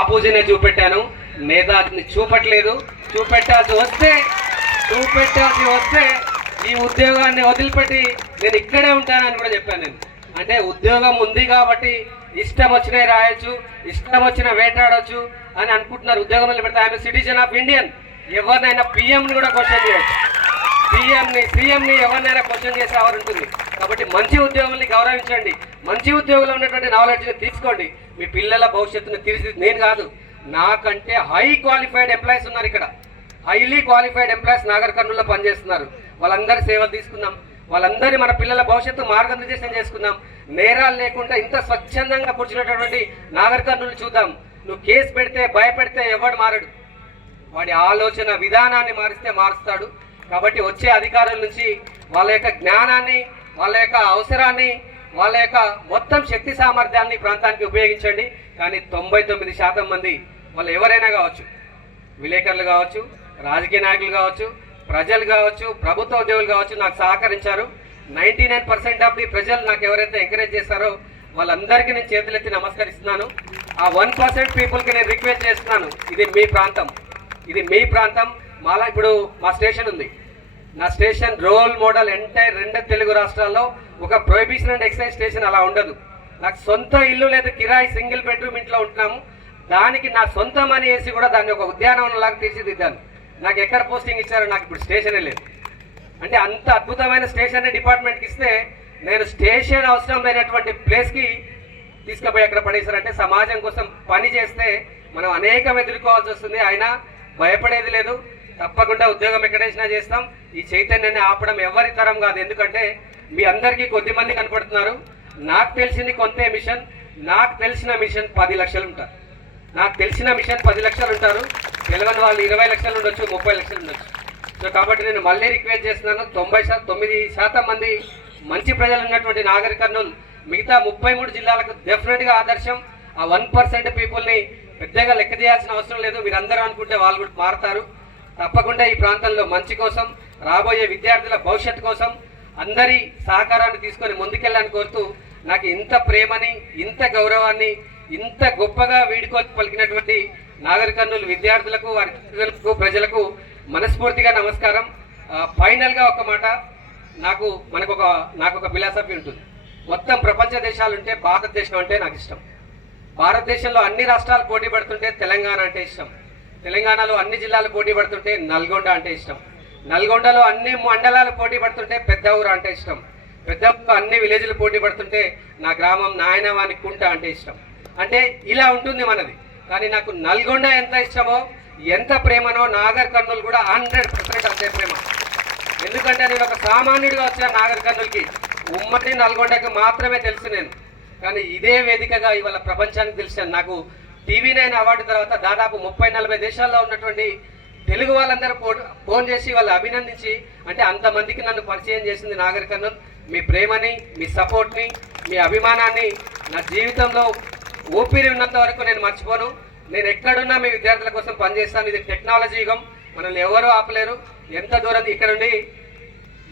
బాపూజీనే చూపెట్టాను, నేతాజీని చూపట్లేదు. చూపెట్టాల్సి వస్తే ఈ ఉద్యోగాన్ని వదిలిపెట్టి నేను ఇక్కడే ఉంటానని కూడా చెప్పాను నేను. అంటే ఉద్యోగం ఉంది కాబట్టి ఇష్టం వచ్చినవి రాయొచ్చు, ఇష్టం వచ్చిన వేటాడొచ్చు అని అనుకుంటున్నారు. ఉద్యోగం వదిలిపెడితే ఐఎమ్ సిటిజన్ ఆఫ్ ఇండియన్. ఎవరినైనా పిఎంని కూడా క్వశ్చన్ చేయొచ్చు, సీఎంని ఎవరినైనా క్వశ్చన్ చేసే అవర్ ఉంటుంది. కాబట్టి మంచి ఉద్యోగుల్ని గౌరవించండి, మంచి ఉద్యోగంలో ఉన్నటువంటి నాలెడ్జ్ని తీసుకోండి. మీ పిల్లల భవిష్యత్తుని తీర్చి నేను కాదు, నాకంటే హై క్వాలిఫైడ్ ఎంప్లాయీస్ ఉన్నారు ఇక్కడ. హైలీ క్వాలిఫైడ్ ఎంప్లాయీస్ నాగర్ కర్నూలులో పనిచేస్తున్నారు. వాళ్ళందరి సేవలు తీసుకుందాం, వాళ్ళందరి మన పిల్లల భవిష్యత్తు మార్గనిర్దేశం చేసుకుందాం. నేరాలు లేకుండా ఇంత స్వచ్ఛందంగా కూర్చున్నటువంటి నాగర్ కర్నూలు చూద్దాం. నువ్వు కేసు పెడితే భయపెడితే ఎవడు మారడు, వాడి ఆలోచన విధానాన్ని మారిస్తే మారుస్తాడు. కాబట్టి వచ్చే అధికారుల నుంచి వాళ్ళ యొక్క జ్ఞానాన్ని, వాళ్ళ యొక్క అవసరాన్ని, వాళ్ళ యొక్క మొత్తం శక్తి సామర్థ్యాన్ని ప్రాంతానికి ఉపయోగించండి. కానీ 99% మంది వాళ్ళు ఎవరైనా కావచ్చు, విలేకరులు కావచ్చు, రాజకీయ నాయకులు కావచ్చు, ప్రజలు కావచ్చు, ప్రభుత్వ ఉద్యోగులు కావచ్చు, నాకు సహకరించారు. 99% ఆఫ్ ది ప్రజలు నాకు ఎవరైతే ఎంకరేజ్ చేస్తారో వాళ్ళందరికీ నేను చేతులెత్తి నమస్కరిస్తున్నాను. ఆ 1% పీపుల్కి నేను రిక్వెస్ట్ చేస్తున్నాను, ఇది మీ ప్రాంతం, ఇది మీ ప్రాంతం. మాలా ఇప్పుడు మా స్టేషన్ ఉంది, నా station role model entire 2 Telugu రాష్ట్రాల్లో. ఒక ప్రొహిబిషన్ అండ్ ఎక్సైజ్ స్టేషన్ అలా ఉండదు. నాకు సొంత ఇల్లు లేదు, కిరాయి సింగిల్ బెడ్రూమ్ ఇంట్లో ఉంటున్నాము. దానికి నా సొంత మనీ వేసి కూడా దాన్ని ఒక ఉద్యానవనంలాగా తీర్చిదిద్దాను. నాకు ఎక్కడ పోస్టింగ్ ఇచ్చారో నాకు ఇప్పుడు స్టేషనే లేదు. అంటే అంత అద్భుతమైన స్టేషన్ డిపార్ట్మెంట్కి ఇస్తే నేను స్టేషన్ అవసరం లేనటువంటి ప్లేస్కి తీసుకుపోయి అక్కడ పడేశారంటే సమాజం కోసం పని చేస్తే మనం అనేకం ఎదుర్కోవాల్సి వస్తుంది. అయినా భయపడేది లేదు, తప్పకుండా ఉద్యోగం ఎక్కడేసినా చేస్తాం. ఈ చైతన్యాన్ని ఆపడం ఎవరి తరం కాదు. ఎందుకంటే మీ అందరికీ కొద్దిమంది కనపడుతున్నారు. నాకు తెలిసింది కొంతే మిషన్, నాకు తెలిసిన మిషన్ 10 లక్షలు ఉంటారు. నాకు తెలిసిన మిషన్ 10 లక్షలు ఉంటారు, తెలియని వాళ్ళు 20 లక్షలు ఉండొచ్చు, 30 లక్షలు ఉండొచ్చు. సో కాబట్టి నేను మళ్ళీ రిక్వెస్ట్ చేస్తున్నాను, 99% మంది మంచి ప్రజలు ఉన్నటువంటి నాగర్ కర్నూలు మిగతా 33 జిల్లాలకు డెఫినెట్గా ఆదర్శం. ఆ 1% పీపుల్ని పెద్దగా లెక్క చేయాల్సిన అవసరం లేదు. మీరందరూ అనుకుంటే వాళ్ళు కూడా మారుతారు. తప్పకుండా ఈ ప్రాంతంలో మంచి కోసం, రాబోయే విద్యార్థుల భవిష్యత్తు కోసం అందరి సహకారాన్ని తీసుకొని ముందుకెళ్ళాలని కోరుతూ, నాకు ఇంత ప్రేమని, ఇంత గౌరవాన్ని, ఇంత గొప్పగా వీడుకోలు పలికినటువంటి నాగర్ కర్నూలు విద్యార్థులకు, వారి ప్రజలకు మనస్ఫూర్తిగా నమస్కారం. ఫైనల్గా ఒక మాట, నాకు ఒక ఫిలాసఫీ ఉంటుంది. మొత్తం ప్రపంచ దేశాలుంటే భారతదేశం అంటే నాకు ఇష్టం. భారతదేశంలో అన్ని రాష్ట్రాలు పోటీ పడుతుంటే తెలంగాణ అంటే ఇష్టం. తెలంగాణలో అన్ని జిల్లాలు పోటీ పడుతుంటే నల్గొండ అంటే ఇష్టం. నల్గొండలో అన్ని మండలాలు పోటీ పడుతుంటే పెద్ద ఊరు అంటే ఇష్టం. పెద్ద అన్ని విలేజ్లు పోటీ పడుతుంటే నా గ్రామం నాయనవాని కుంట అంటే ఇష్టం. అంటే ఇలా ఉంటుంది మనది. కానీ నాకు నల్గొండ ఎంత ఇష్టమో, ఎంత ప్రేమనో నాగర్ కర్నూలు కూడా 100% అంతే ప్రేమ. ఎందుకంటే నేను ఒక సామాన్యుడిగా వచ్చిన నాగర్ కర్నూలుకి, ఉమ్మడి నల్గొండకి మాత్రమే తెలుసు నేను. కానీ ఇదే వేదికగా ఇవాళ ప్రపంచానికి తెలిసాను. నాకు TV9 అవార్డు తర్వాత దాదాపు 30-40 దేశాల్లో ఉన్నటువంటి తెలుగు వాళ్ళందరూ ఫోన్ చేసి వాళ్ళు అభినందించి, అంటే అంతమందికి నన్ను పరిచయం చేసింది నాగర్ కర్నూలు. మీ ప్రేమని, మీ సపోర్ట్ని, మీ అభిమానాన్ని నా జీవితంలో ఊపిరి ఉన్నంత వరకు నేను మర్చిపోను. నేను ఎక్కడున్నా మీ విద్యార్థుల కోసం పనిచేస్తాను. ఇది టెక్నాలజీ యుగం, మనల్ని ఎవరూ ఆపలేరు. ఎంత దూరం ఇక్కడ నుండి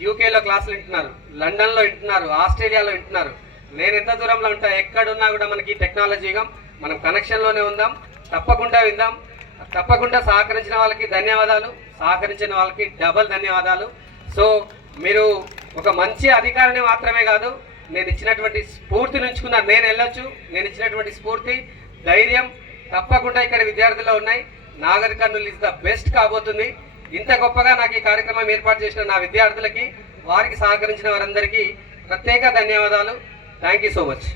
యూకేలో క్లాసులు వింటున్నారు, లండన్లో వింటున్నారు, ఆస్ట్రేలియాలో వింటున్నారు. నేను ఎంత దూరంలో ఉంటా, ఎక్కడున్నా కూడా మనకి టెక్నాలజీ యుగం. మనం కనెక్షన్లోనే ఉందాం, తప్పకుండా విందాం. తప్పకుండా సహకరించిన వాళ్ళకి ధన్యవాదాలు, సహకరించిన వాళ్ళకి డబల్ ధన్యవాదాలు. సో మీరు ఒక మంచి అధికారిని మాత్రమే కాదు, నేను ఇచ్చినటువంటి స్ఫూర్తిని ఉంచుకున్నారు. నేను వెళ్ళొచ్చు, నేను ఇచ్చినటువంటి స్ఫూర్తి, ధైర్యం తప్పకుండా ఇక్కడ విద్యార్థుల్లో ఉన్నాయి. Nagar Kurnool is the best కాబోతుంది. ఇంత గొప్పగా నాకు ఈ కార్యక్రమం ఏర్పాటు చేసిన నా విద్యార్థులకి, వారికి సహకరించిన వారందరికీ ప్రత్యేక ధన్యవాదాలు. Thank you so much.